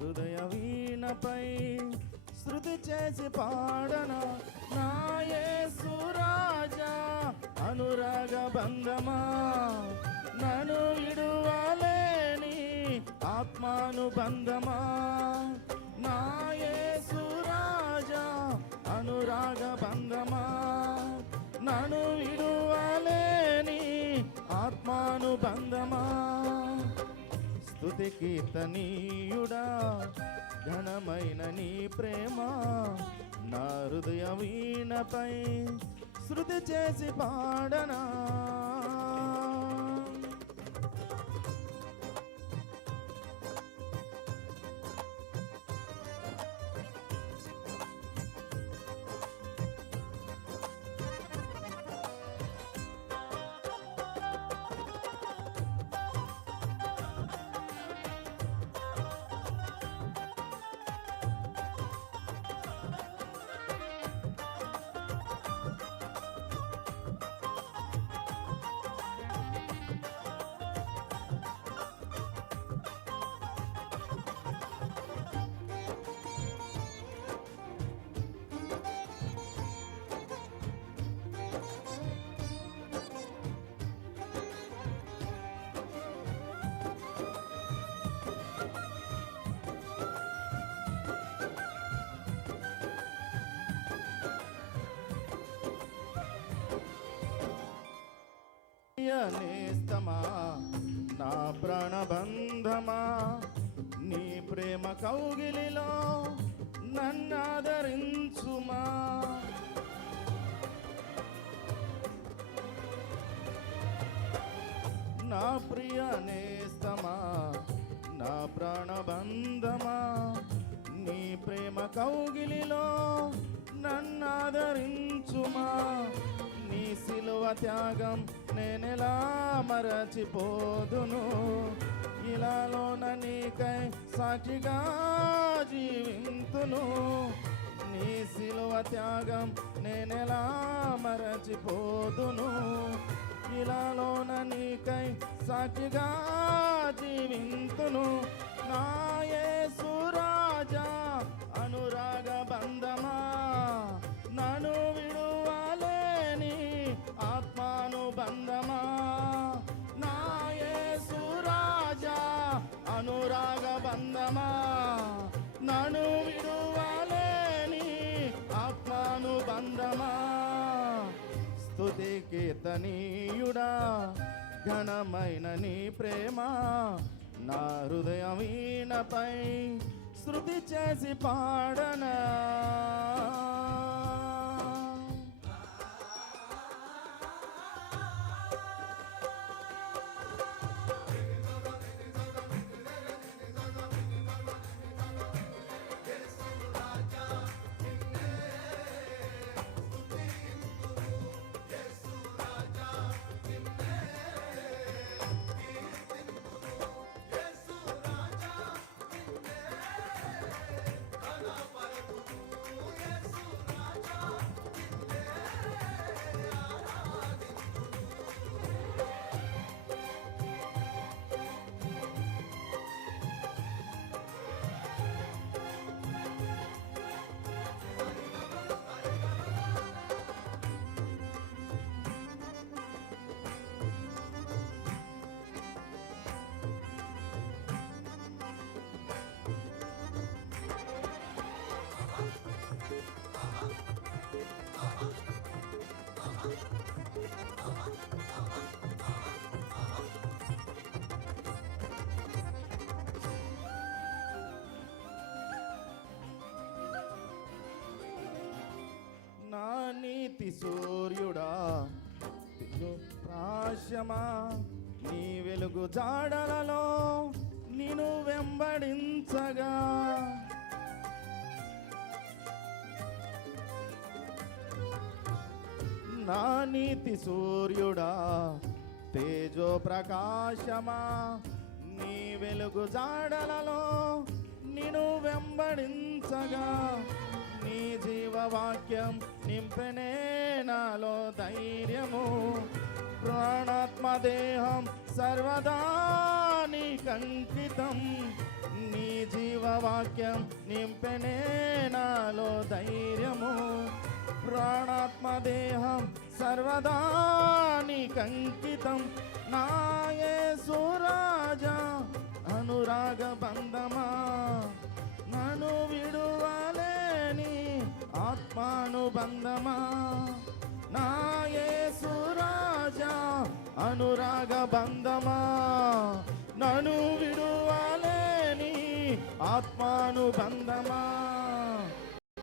హృదయ వీణపై శృతి చేసి పాడనా నా యేసు రాజా అనురాగ బంధమా నన్ను విడువలేని ఆత్మానుబంధమా నా యేసు రాజా అనురాగ బంధమా నన్ను విడువలేని ఆత్మానుబంధమా స్తుతి కీర్తనీయుడా ఘనమైన నీ ప్రేమ నా హృదయ వీణపై శృతి చేసి పాడనా నేస్తమా నా ప్రాణబంధమా నీ ప్రేమ కౌగిలిలో నన్నాదరించుమా నా ప్రియ నేస్తమా నా ప్రాణబంధమా నీ ప్రేమ కౌగిలిలో నన్నాదరించుమా నీ సిలువ త్యాగం నేనెలా మరచిపోదును ఇలాలోన నీకై సాక్షిగా జీవింతును నీ సిలువ త్యాగం నేనెలా మరచిపోదును ఇలాలోన నీకై సాక్షిగా జీవింతును నా యేసు రాజా అనురాగ బంధమా నన్ను విడువలేని ఆత్మానుబంధమా నా యేసు రాజా అనురాగ బంధమా నన్ను విడువలేని ఆత్మానుబంధమా స్తుతి కీర్తనీయుడా ఘనమైన నీ ప్రేమ నా హృదయ వీణపై శృతి చేసి పాడనా నా నీతి సూర్యుడా ప్రాశమా నీ వెలుగు జాడలలో నిన్ను వెంబడించగా నా నీతి సూర్యుడా తేజో ప్రకాశమా నీ వెలుగు జాడలలో నిన్ను వెంబడించగా నీ జీవవాక్యం నింపెనే నాలో ధైర్యము ప్రాణాత్మ దేహం సర్వదా నీ కంకితం నీ జీవ వాక్యం నింపెనే నాలో ధైర్యము, ప్రాణాత్మ దేహం సర్వదా నీకంకితం. నా యేసు రాజా అనురాగ బంధమా, నన్ను విడువలేని ఆత్మానుబంధమా. నా యేసు రాజా అనురాగ బంధమా, నన్ను విడువలేని ఆత్మానుబంధమా.